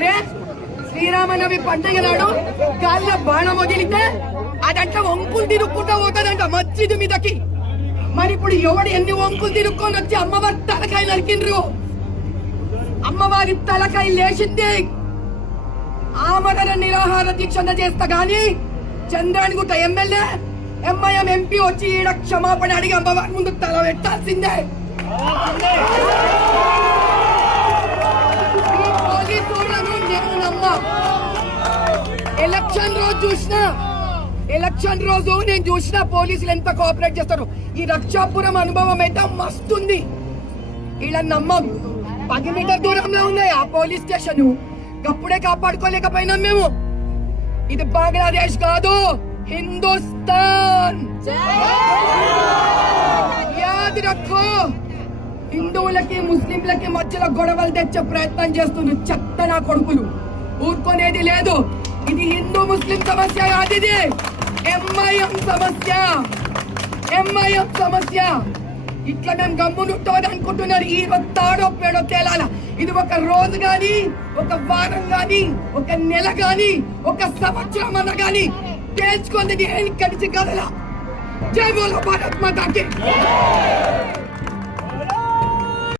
అరే శ్రీరామనవి పండుగ నాడు గాల్లో బాణం వదిలితే అదంట వంకులు తిరుక్కుంటా పోతుందంట మస్జిద్ మీదకి. మరి ఇప్పుడు ఎవడు ఎన్ని వంకులు తిరుక్కొని వచ్చి అమ్మవారి తలకాయ నరికిండ్రు? అమ్మవారి తలకాయ లేచింది. ఆమరణ నిరాహార దీక్షణ చేస్తా గాని చంద్రానిగుట్ట ఎమ్మెల్యే ఎంఐఎం ఎంపీ వచ్చి ఈడ క్షమాపణ అడిగి అమ్మవారి ముందు తల పెట్టాల్సిందే ఈ పోలీసులను నేను నమ్మా ఎలక్షన్ రోజు చూసిన ఎలక్షన్ రోజు నేను చూసిన పోలీసులు ఎంత కోఆపరేట్ చేస్తారు. ఈ రక్షాపురం అనుభవం అయితే మస్తుంది. ఇలా నమ్మం. పది మీటర్ దూరంలో ఉన్నాయి ఆ పోలీస్ స్టేషన్. అప్పుడే కాపాడుకోలేకపోయినాం మేము. ఇది బంగ్లాదేశ్ కాదు హిందుస్థాన్. యాది రక్కో. హిందువులకి ముస్లింలకి మధ్యలో గొడవలు తెచ్చే ప్రయత్నం చేస్తున్న చెత్త నా కొడుకులు. ఊరుకునేది లేదు. ముస్లిం సమస్య కాదు ఇది ఎంఐఎం సమస్య ఎంఐఎం సమస్య ఇట్లా మేము గమ్మునుంటుంది అనుకుంటున్నారు ఈ రోజు తాడో పేడో తేలాల ఇది ఒక రోజు కానీ ఒక వారం కానీ ఒక నెల కానీ ఒక సంవత్సరం అన్న కానీ తేల్చుకుంది నేను కడిచి కదలా జై బోలో భారత్ మాతాకి